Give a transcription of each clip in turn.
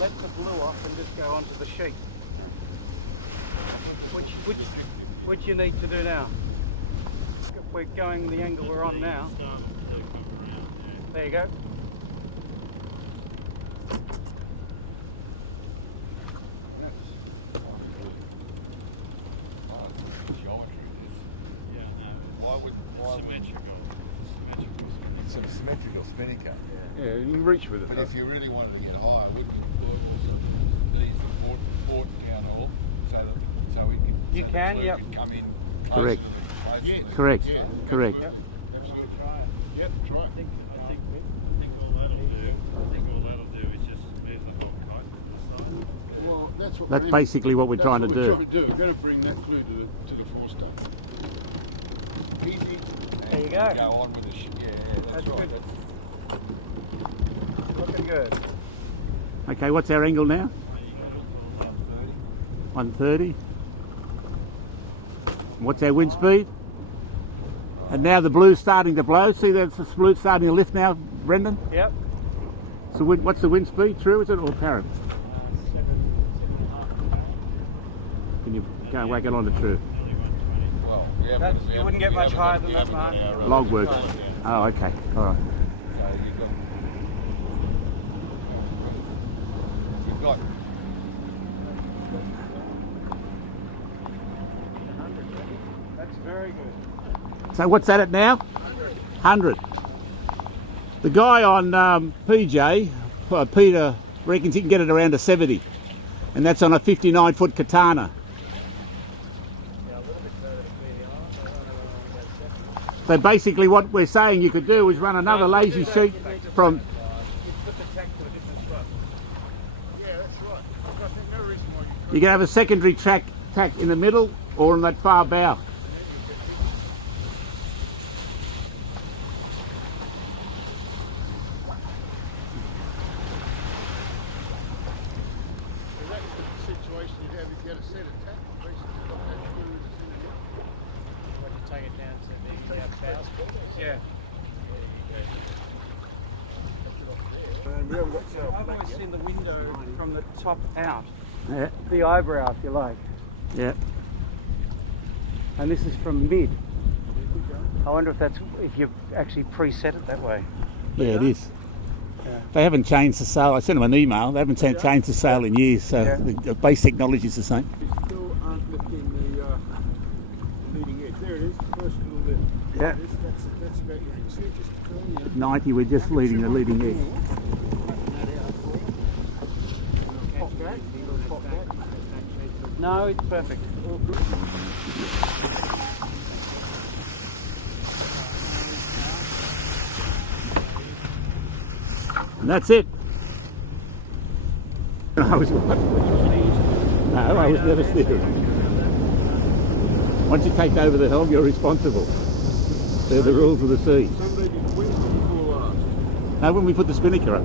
let the blue off and just go onto the sheet. Which you need to do now. If we're going the angle we're on now. There you go. It's a symmetrical spinnaker. Yeah, you can reach with it. But if you really wanted to get higher, we could these port down all so that we can. You can, yep. Come in. Correct. Correct. Correct. Yep. Yep, try it. I think all that'll do is just move the hook tight to the side. Well, that's what That's basically what we're trying to do. We're going to bring that through to the forester. Easy. There you go. Go on with the shit. Yeah, that's right. Good. Looking good. Okay, what's our angle now? 130. What's our wind speed? And now the blue's starting to blow. See that's the blue starting to lift now, Brendan? Yep. So what's the wind speed? True, is it, or apparent? Can you go and whack it on to true? Well, You wouldn't get much higher than that, Mark. Log works. Oh, okay. All right. You've got That's very good. So what's that at now? 100. The guy on PJ, Peter, reckons he can get it around to 70. And that's on a 59-foot katana. So basically what we're saying you could do is run another lazy sheet from... You can have a secondary tack in the middle or on that far bow. Yeah. I've always seen the window from the top out. Yeah. The eyebrow, if you like. Yeah. And this is from mid. I wonder if you've actually preset it that way. Yeah, it is. Yeah. They haven't changed the sail. I sent them an email. They haven't changed the sail in years, so Yeah. the basic knowledge is the same. You still aren't lifting the leading edge. There it is, first little lift. Yeah. There it is. That's about your see it just turn, yeah. 90, we're just leading the leading edge. Pop that. Pop that. No, it's perfect. All good. And that's it. I was what? No, I was never steering. Once you take over the helm, you're responsible. They're the rules of the sea. Somebody before last. Now when we put the spinnaker up.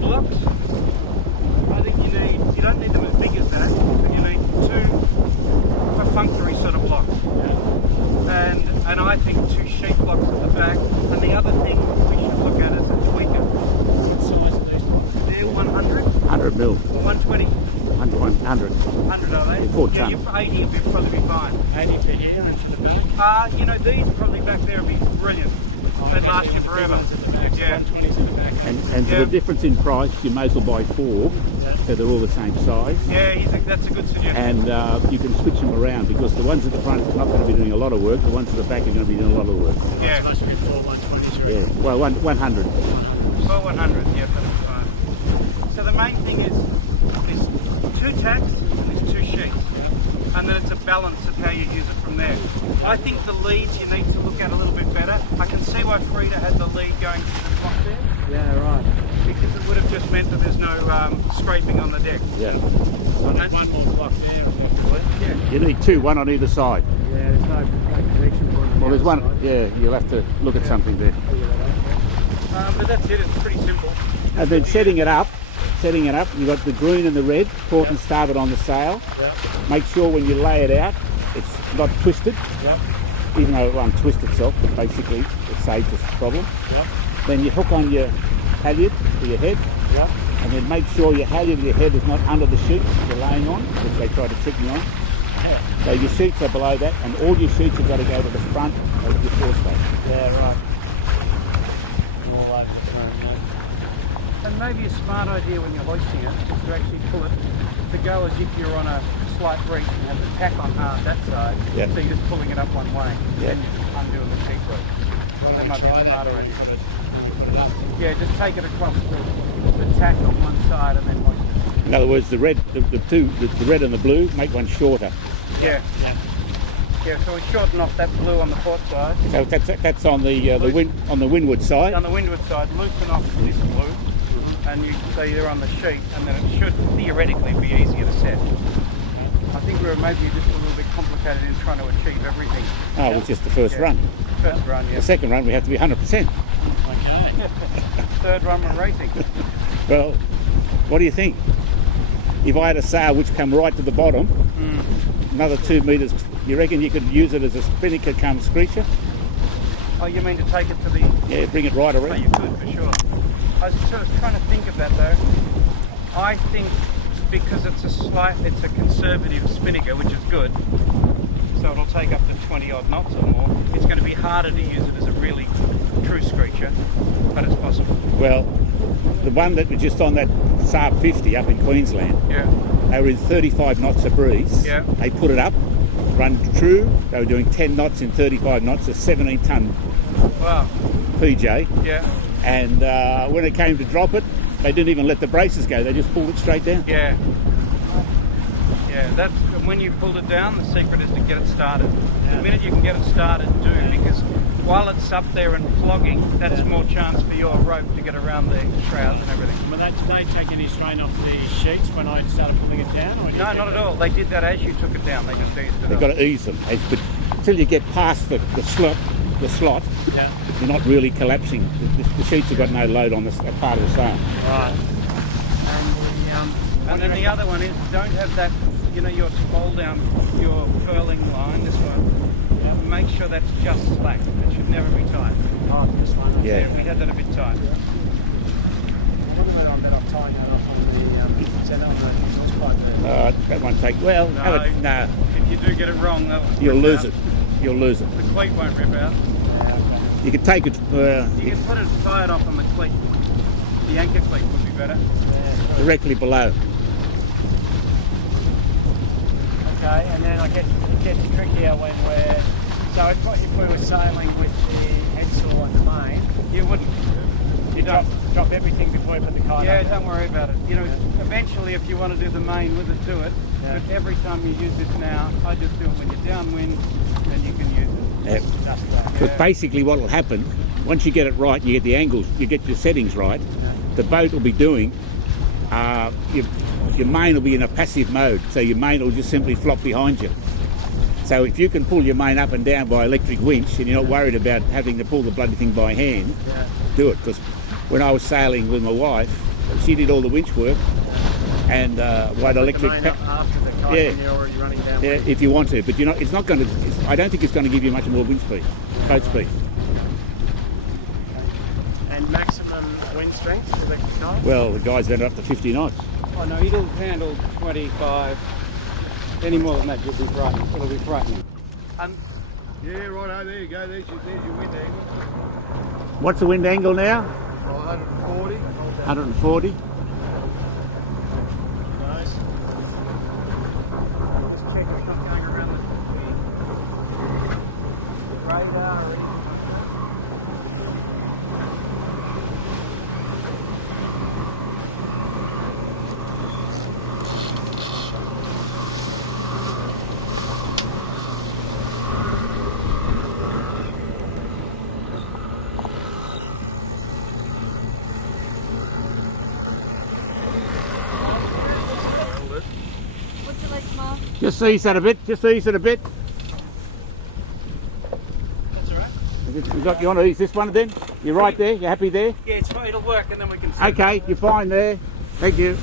Blocks. I think you don't need them as big as that, but you need two perfunctory sort of blocks. And I think two sheet blocks at the back. And the other thing we should look at is a tweaker. What size are these blocks? They're 100. 100 mil. 120. 100. 100 are they? Four Yeah, ton. you're 80 would probably be fine. 80 for here and for the back. These probably back there would be brilliant. They'd last you forever. Yeah. 120s at the back. And for the difference in price, you may as well buy four, so they're all the same size. Yeah, that's a good suggestion. And you can switch them around because the ones at the front are not going to be doing a lot of work, the ones at the back are going to be doing a lot of work. Yeah. Supposed to be 4 120s. Yeah, well, 100. Well, 100, yeah, that's fine. So the main thing is two tacks and there's two sheets. And then it's a balance of how you use it from there. I think the leads you need to look at a little bit better. I can see why Frida had the lead going to the top there. Yeah, right. Because it would have just meant that there's no scraping on the deck. Yeah. So one more block there. Yeah. You need two, one on either side. Yeah, there's no connection point. Well, there's one, yeah, you'll have to look at something there. But that's it, it's pretty simple. And then setting it up, you've got the green and the red, port and starboard on the sail. Yep. Make sure when you lay it out, it's not twisted, Yep. even though it won't twist itself, but basically it saves us a problem. Yep. Then you hook on your halyard for your head. Yeah. And then make sure your halyard of your head is not under the sheets you're laying on, which they try to trick you on. So your sheets are below that, and all your sheets have got to go to the front of your forestay. Yeah, right. And maybe a smart idea when you're hoisting it is to actually pull it to go as if you're on a slight reach and have the tack on hard that side. Yeah. So you're just pulling it up one way. Yeah. And you're undoing the sheet rope. Well, that might be a smarter idea. Yeah, just take it across the tack on one side and then hoist it. In other words, the red, the red and the blue, make one shorter. Yeah. Yeah, so we shorten off that blue on the port side. So that's on the windward side. On the windward side, loosen off this blue, and you so you're on the sheet, and then it should theoretically be easier to set. I think we were maybe just a little bit complicated in trying to achieve everything. Oh, it was just the first run. First run, yeah. The second run we have to be 100%. Okay. Third run we're racing. Well, what do you think? If I had a sail which come right to the bottom, another 2 metres, you reckon you could use it as a spinnaker come screecher? Oh, you mean to take it to the... Yeah, bring it right Oh, around. you could, for sure. I was sort of trying to think of that, though. I think because it's a conservative spinnaker, which is good, so it'll take up to 20 odd knots or more. It's going to be harder to use it as a really true screecher, but it's possible. Well, the one that was just on that Saab 50 up in Queensland, Yeah. they were in 35 knots of breeze. Yeah. They put it up, run true. They were doing 10 knots in 35 knots, a 17-ton Wow. PJ. Yeah. And when it came to drop it, they didn't even let the braces go. They just pulled it straight down. Yeah. Yeah, that's when you pulled it down, the secret is to get it started. The minute you can get it started, do, because while it's up there and flogging, that's more chance for your rope to get around the shrouds and everything. But did they take any strain off the sheets when I started pulling it down? Or No, not at all. They did that as you took it down. They just eased it They've up. got to ease them. But until you get past the slot, Yeah. you're not really collapsing. The sheets have got no load on this part of the sail. Right. And then the other one is don't have that, your spool down, your furling line, this one. Make sure that's just slack. It should never be tight. Oh, this one. Yeah. We had that a bit tight. What about on that? I'm tying that off on the centre on the spot. That won't take, well, No. have it, no, If you do get it wrong, you'll lose it. You'll lose it. The cleat won't rip out. You can take it You can put it tied off on the cleat. The anchor cleat would be better. directly below. Okay, and then I gets trickier when we're... So if we were sailing with the headsail on the main, You wouldn't. You don't. drop everything before we put the kite Yeah, up. don't worry about it. Eventually if you want to do the main with it, do it. Yeah. But every time you use it now, I just do it when you're downwind, then you can use it. Yeah. That's right. Because basically what will happen, once you get it right, you get the angles, you get your settings right, the boat will be doing, your main will be in a passive mode, so your main will just simply flop behind you. So if you can pull your main up and down by electric winch and you're not worried about having to pull the bloody thing by hand, do it. Because when I was sailing with my wife, she did all the winch work, and white electric. The main up after the kite when you're already running down. Yeah, if you want to, but you're not. It's not going to. I don't think it's going to give you much more wind speed, boat speed. And maximum wind strength for the kite? Well, the guys went up to 50 knots. Oh no, it'll handle 25. Any more than that, you'll be frightening. It'll be frightening. Yeah, right, there you go. There's your wind angle. What's the wind angle now? 140. 140. Nice. Just check it's not going around the radar or anything. What's it like, Mark? Just ease that a bit. Just ease it a bit. That's all right. You want to ease this one then? You're right there. You're happy there? Yeah, it'll work, and then we can. Okay, you're fine there. Thank you.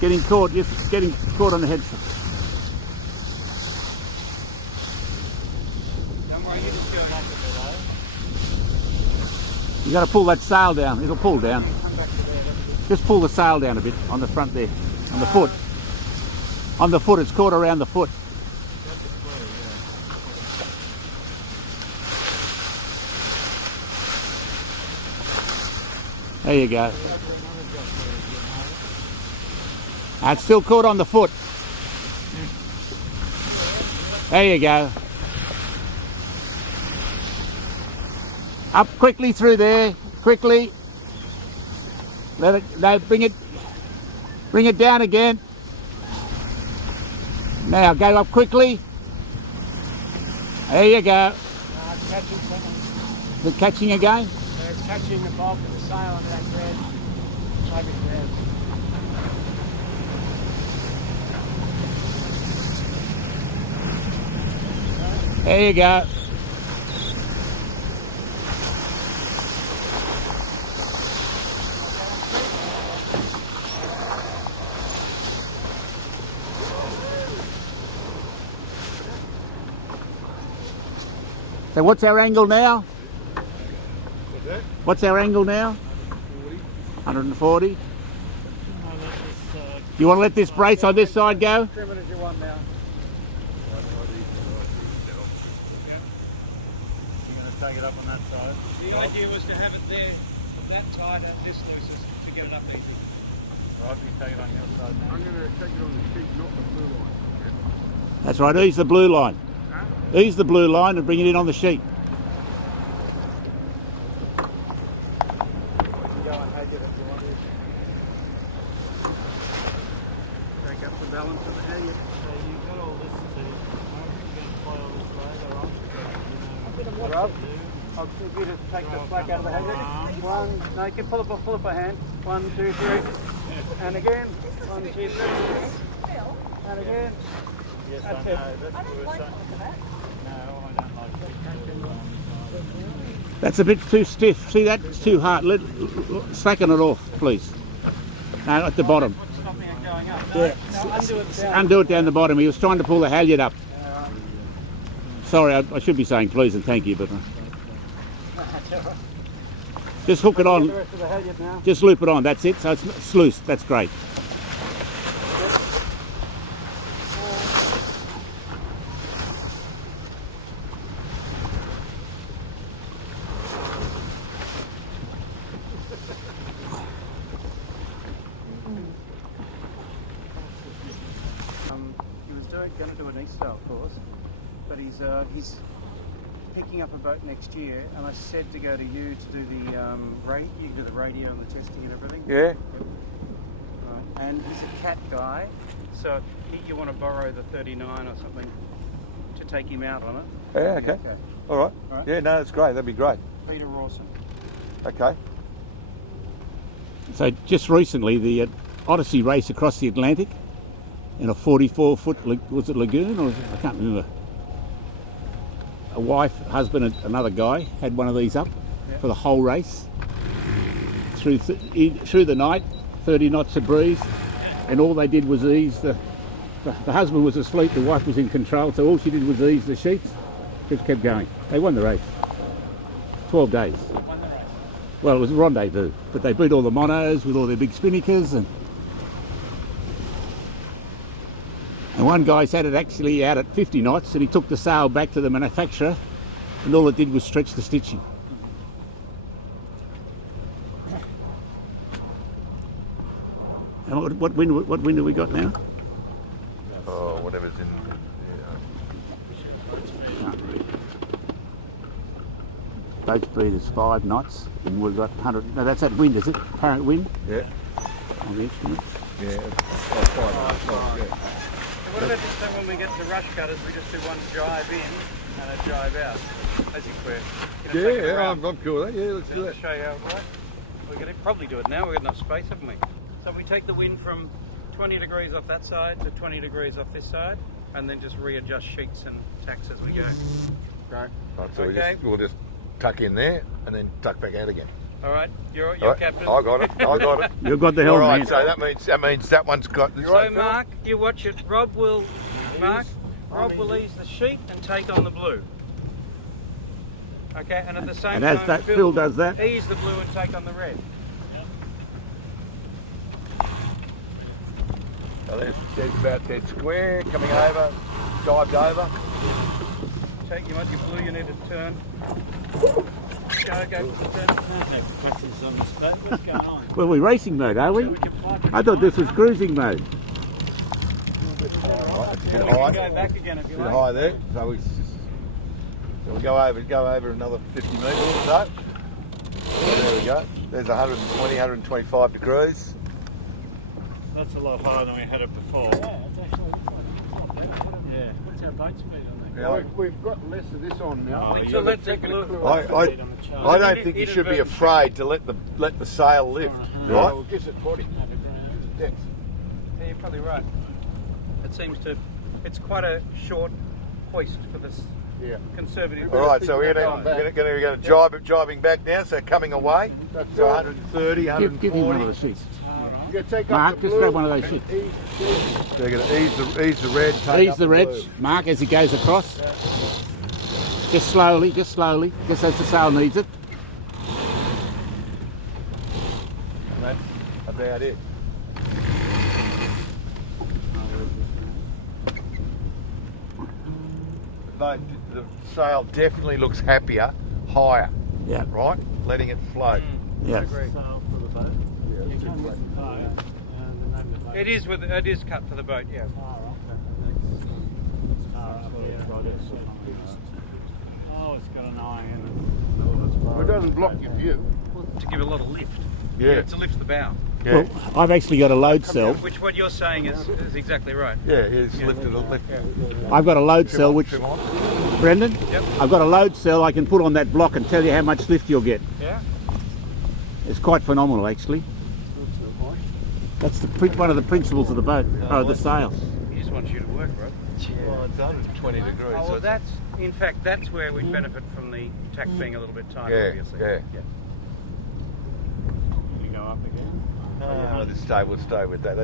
Getting caught. Just getting caught on the head. Don't worry, you just do it up a bit, though. You got to pull that sail down. It'll pull down. Come back to there. Just pull the sail down a bit on the front there, on the foot. On the foot, it's caught around the foot. There you go. It's still caught on the foot. There you go. Up quickly through there, quickly. Let it, no, bring it down again. Now go up quickly. There you go. Catching something. Is it catching again? They're catching the bulk of the sail under that thread. Maybe thread. There you go. So what's our angle now? What's our angle now? 140. You want to let this brace on this side go? Trim it as you want now. You're going to take it up on that side. The idea was to have it there, that tight at this loosest to get it up easy. Right, you take it on the other side now. I'm going to take it on the sheet, not the blue line. That's right, ease the blue line. Ease the blue line and bring it in on the sheet. We can go and hedge it if you want to. Take up the balance of the halyard. So you've got all this to see. I think you're going to play all this later on. Rob, I'll give you to take the slack out of the halyard. One, no, you can pull up a hand. 1, 2, 3. And again. 1, 2, 3. And again. Yes, That's I it. know. That's what we're saying. No, I don't like it. That's a bit too stiff. See that? It's too hard. Slacken it off, please. No, at the bottom. What's stopping it going up? Yeah. No, undo it down. Undo it down the bottom. He was trying to pull the halyard up. Sorry, I should be saying please and thank you, but just hook it The on. rest of the halyard now. Just loop it on. That's it. So it's loose. That's great. He was going to do an East-Style course, but he's picking up a boat next year, and I said to go to you to do the you do the radio and the testing and everything. Yeah. Right. And he's a cat guy, so if you want to borrow the 39 or something to take him out on it. Yeah, okay. All right. All right. Yeah, no, that's great. That'd be great. Peter Rawson. Okay. So just recently, the Odyssey race across the Atlantic in a 44-foot, was it lagoon or I can't remember. A wife, husband, and another guy had one of these up for the whole race through the night, 30 knots of breeze, and all they did was ease the husband was asleep, the wife was in control, so all she did was ease the sheets, just kept going. They won the race. 12 days. Well, it was a rendezvous, but they beat all the monos with all their big spinnakers, and one guy's had it actually out at 50 knots, and he took the sail back to the manufacturer, and all it did was stretch the stitching. And what wind have we got now? Oh, whatever's in. Boat speed is 5 knots, and we've got 100. No, that's that wind, is it? Apparent wind Yeah. on the instrument. Yeah. So what about this time when we get to rush cutters, we just do one jibe in and a jibe out, as if we're going to take it around. I'm cool with that. Yeah, let's do Just that. to show you how it works. We're going to probably do it now, we've got enough space, haven't we? So we take the wind from 20 degrees off that side to 20 degrees off this side, and then just readjust sheets and tacks as we go. Right. So Okay. we'll just tuck in there and then tuck back out again. All right, you're All right. captain. I got it. I got it. You've got the All helm, right. man. So that means that one's got. So Mark, you watch it. Rob will ease the sheet and take on the blue. Okay, and at the same And time, as that Phil does that, ease the blue and take on the red. So there's about dead square, coming over, dived over. Take, you want your blue, you need to turn. Go, turn. Questions on this boat? What's going on? well, we're racing mode, are we? I thought this was cruising mode. Right, it's a bit We can high. go back again if you Bit like. high there. So we'll go over another 50 metres or so. There we go. There's 120, 125 degrees. That's a lot higher than we had it before. Yeah, it's actually not bad. Yeah. What's our boat speed on that? Yeah, We've got less of this on now. Oh, So let's take a look. I don't think you should be afraid to let the sail lift, right? Well, it gives it body. Depth. Yeah, you're probably right. It seems to, it's quite a short hoist for this Yeah. conservative. All right, so we're going to jibing back now. So coming away, That's so all. 130, Give me one of 140. the sheets. You gotta take Mark, up the just blue grab one of those and sheets. ease They're going to ease the red. take Ease up the red, blue. Mark, as he goes across. Just slowly, just as the sail needs it. And that's about it. The sail definitely looks happier, higher, Yeah, right? Letting it float. yeah. Sail for the boat. Yeah, You come with the boat. And the name of the boat. It is cut for the boat, yeah. Oh, it's got an eye in Well, it doesn't block your view. To give a lot of lift. Yeah. To lift the bow. Yeah. Well, I've actually got a load cell. Which what you're saying is exactly right. Yeah, it's lifted a lift. I've got a load cell, which, Trim on. Brendan, Yep. I've got a load cell I can put on that block and tell you how much lift you'll get. Yeah. It's quite phenomenal, actually. That's one of the principles of the boat, the sail. He just wants you to work, right? Well, it's 120 degrees. Oh, so well, in fact, that's where we benefit from the tack being a little bit tighter, Yeah, obviously. yeah. You go up again. We'll stay with that.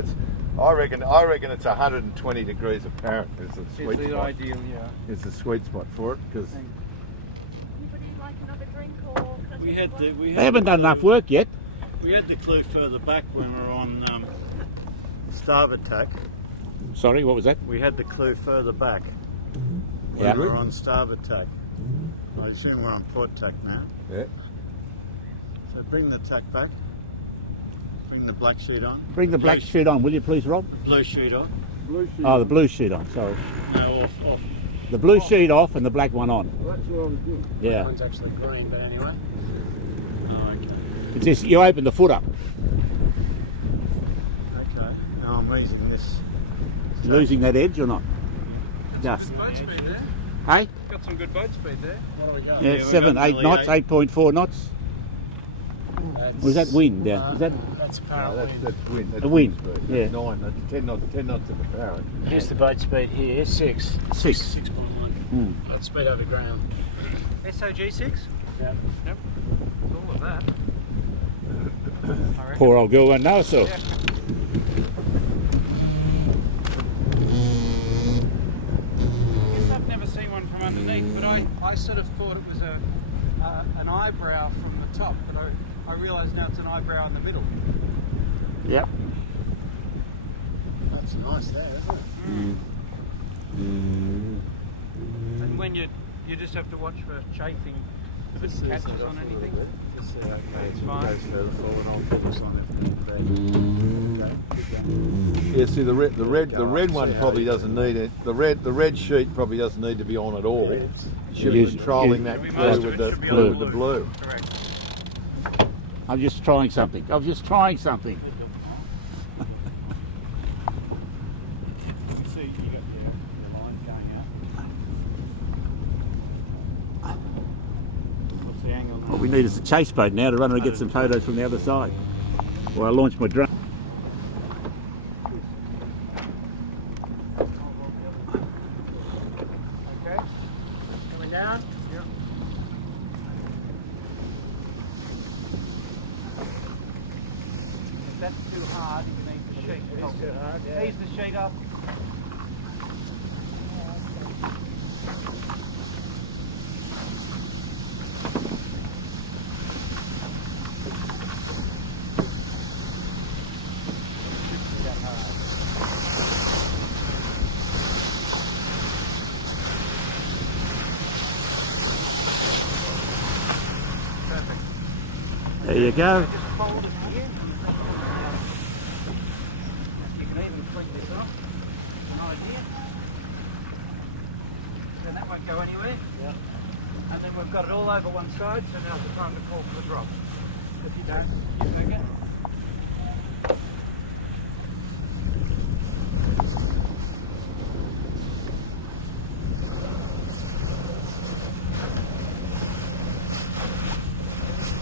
I reckon it's 120 degrees apparent is the sweet It's the spot. ideal, yeah. It's the sweet spot for it because Anybody like another drink or? can I We take had one? the They haven't done enough work yet. We had the clue further back when we were on starboard tack. Sorry, what was that? We had the clue further back when Yeah. we were on starboard tack. I assume we're on port tack now. yeah. So bring the tack back. Bring the black sheet on. Bring the black sheet on, will you please, Rob? Blue sheet on. Blue sheet. Oh, the blue sheet on, sorry. No, off. The blue sheet off and the black one on. Well, that's what I was doing. Yeah. One's actually green, but anyway. Oh, okay. It's just, you open the foot up. Okay. Now I'm losing this. Losing that edge or not? Just. Boat speed there. Hey? Got some good boat speed there. What are we going? Yeah, we 7, got 8 nearly knots, 8.4 knots. Was that wind? Yeah. Is that That's No, apparent wind. that's wind. That's A wind, speed. yeah. That's 9. That's 10 knots of apparent. Here's the boat speed here, 6. 6? 6.1. That's speed over ground. SOG 6? Yeah. Yep. All of that. I reckon. Poor old girl won't know so. Yeah. I guess I've never seen one from underneath, but I sort of thought it was an eyebrow from the top, but I realise now it's an eyebrow in the middle. Yep. That's nice there, isn't it? And when you just have to watch for chafing, if it catches on anything. Just, okay, It's so fine. it goes further forward, I'll focus on it. Okay, keep going. Yeah, see the red one probably doesn't need it. The red sheet probably doesn't need to be on at all. It should be Use- controlling that Maybe blue most of with it the should be blue on with the blue. Correct. I'm just trying something. I'm just trying something. You can see you got your line going up. What's the angle now? What we need is a chase boat now to run and get some photos from the other side. Or I launch my drone. Okay. Coming down. Yep. If that's too hard, you need the sheet. It is too hard, yeah. Ease the sheet up. There you go. Just fold it here. You can even tweak this off. An idea. Then that won't go anywhere. Yeah. And then we've got it all over one side, so now's the time to call for the drop. If you don't, you make it.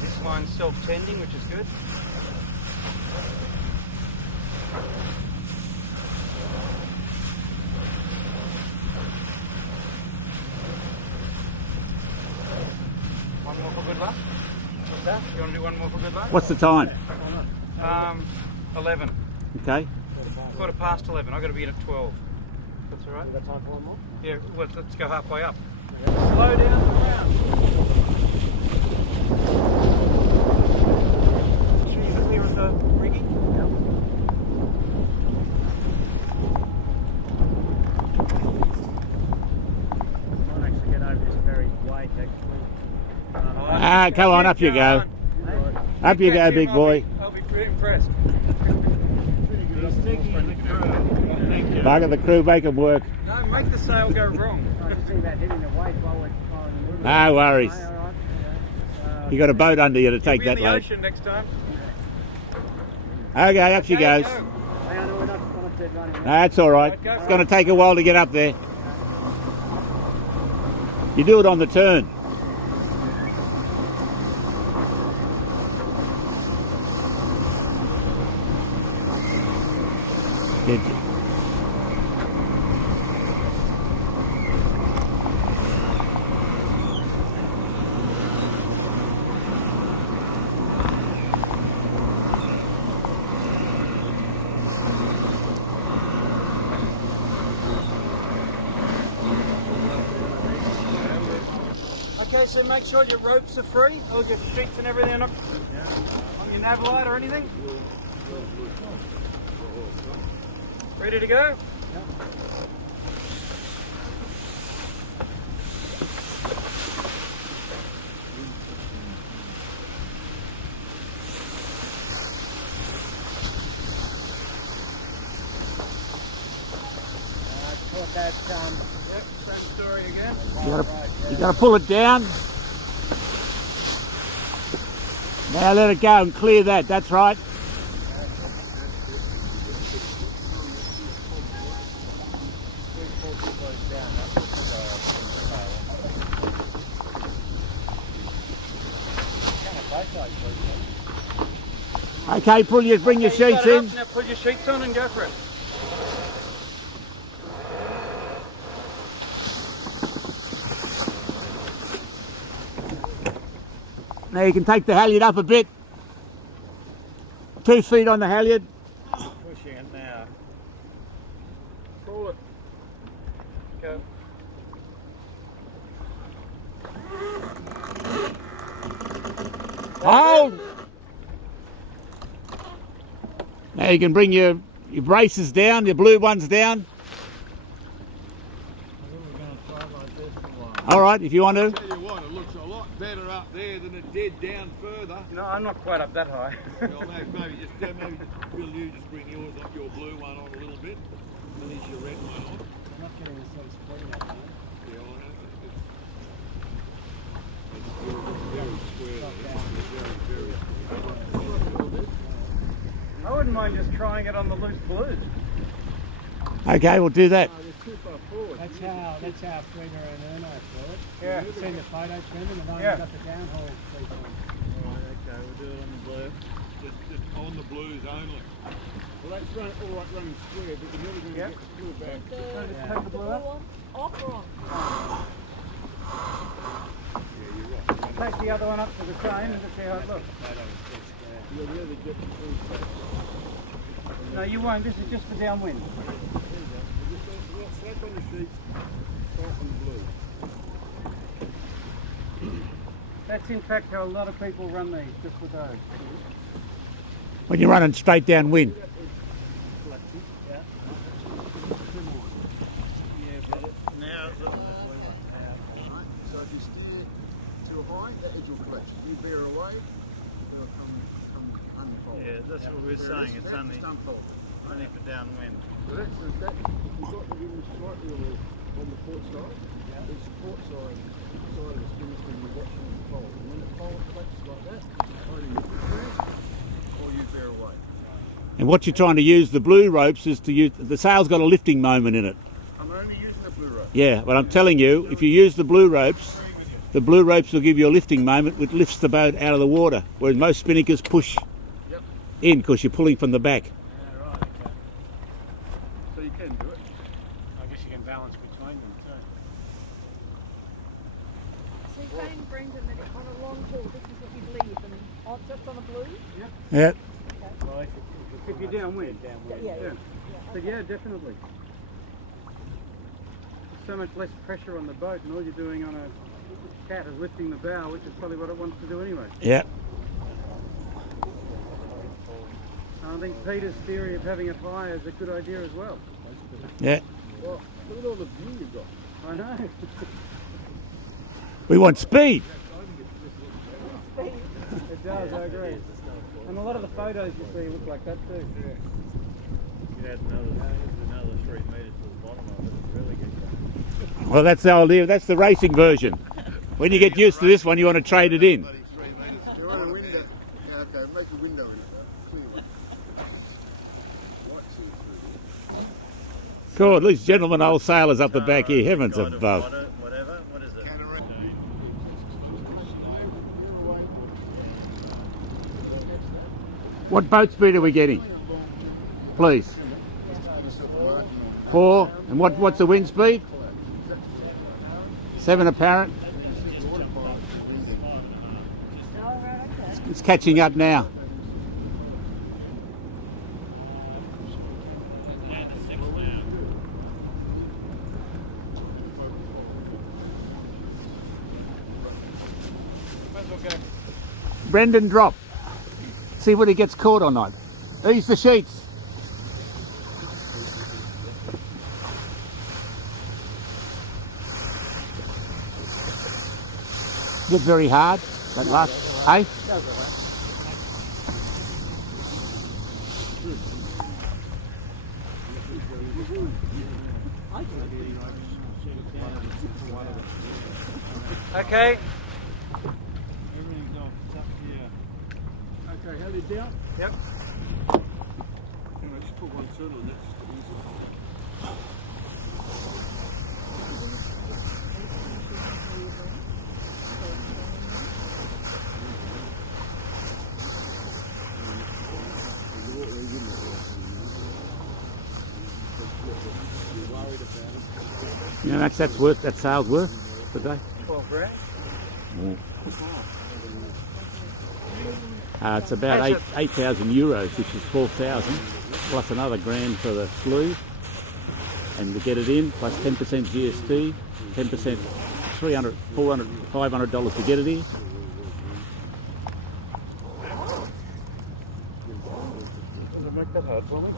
This line's self-tending, which is good. One more for good luck. What's that? You want to do one more for good luck? What's the time? 11. Okay. 11:15. I've got to be in at 12. That's all right? You got time for one more? Yeah, well, let's go halfway up. Slow down the ground. Sure you're clear of the rigging? Might actually get over this very weight actually. Ah, come on, up you go. Up you go, big boy. I'll be pretty impressed. Bugger the crew, make them work. No, make the sail go wrong. I just think about hitting the weight while we're following the movement. No worries. All right. You got a boat under you to take Be in that the load. ocean next time. Okay, up she goes. Go. Hang on, we're not dead running. No, that's all right. It's going to take a while to get up there. You do it on the turn. Good. Okay, so make sure your ropes are free, all your sheets and everything on your nav light or anything. Ready to go? Caught that, Yep, same story again. You got to pull it down. Now let it go and clear that. That's right. Okay, bring your sheets in. Now put your sheets on and go for it. Now you can take the halyard up a bit. 2 feet on the halyard. pushing it now. Call it. Go. Hold! Now you can bring your braces down, your blue ones down. All right, if you want to. Tell you what, it looks a lot better up there than it did down further. No, I'm not quite up that high. Well, maybe will you just bring yours up, your blue one on a little bit, and leave your red one on. I'm not getting this sort of spring up now. Yeah, well, it's very square. I wouldn't mind just trying it on the loose blues. Okay, we'll do that. That's how Frida and Erno do it. Yeah. You've seen the photos, Brendan, they've only Yeah. got the downhole seat on. Right, okay, we'll do it on the blue. Just on the blues only. Well, that's all right running square, but you're never going to Yeah. get the blue back. Take the blue up. Off or on? Yeah, you're right. Take the other one up to the same and just see how it looks. You'll never get the blue back. No, you won't. This is just for downwind. Just slap on the sheets, start on the blue. That's in fact how a lot of people run these, just with those. When you're running straight downwind. Now, so if you steer too high, that edge will collapse. You bear away, Yeah, that's what we're saying. It's only for downwind. So that's you've got the wind slightly on the port side. It's the port side of the spins when you're watching the pole. And when the pole flex like that, either you put there or you bear away. And what you're trying to use the blue ropes is to use the sail's got a lifting moment in it. I'm only using the blue rope. Yeah, but I'm telling you, if you use the blue ropes will give you a lifting moment which lifts the boat out of the water, whereas most spinnakers push in because you're pulling from the back. Yeah, right, okay. So you can do it. I guess you can balance between them too. So you're saying, Brendan, that on a long haul, this is what you'd leave, and just on a blue? Yeah. Well, if you're downwind. Yeah. But yeah, definitely. There's so much less pressure on the boat, and all you're doing on a cat is lifting the bow, which is probably what it wants to do anyway. Yeah. I think Peter's theory of having it high is a good idea as well. Yeah. Well, look at all the view you've got. I know. We want speed. It does, I agree. And a lot of the photos you see look like that too. You add another 3 metres to the bottom of it. It's really good. Well, that's the idea. That's the racing version. When you get used to this one, you want to trade it in. You're on a window. Yeah, okay, make a window in it. Clear one. White suit. God, these gentlemen, old sailors up the back here, heavens Guide of above. water, whatever. What is it? What boat speed are we getting? Please. 4. And what's the wind speed? 7 apparent. It's catching up now. Brendan, drop. See what he gets caught or not. Ease the sheets. Get very hard. That last, hey? Okay. Everything's off. It's up here. Okay, held it down. Yep. Anyway, just put one turn on that just to ease it. Yeah, that's worth, that sail's worth today. 12 grand. It's about 8,000 euros, which is 12,000, plus another grand for the sleeve, and to get it in, plus 10% GST, 10%, $300, $400, $500 to get it in. Does it make that hard for me?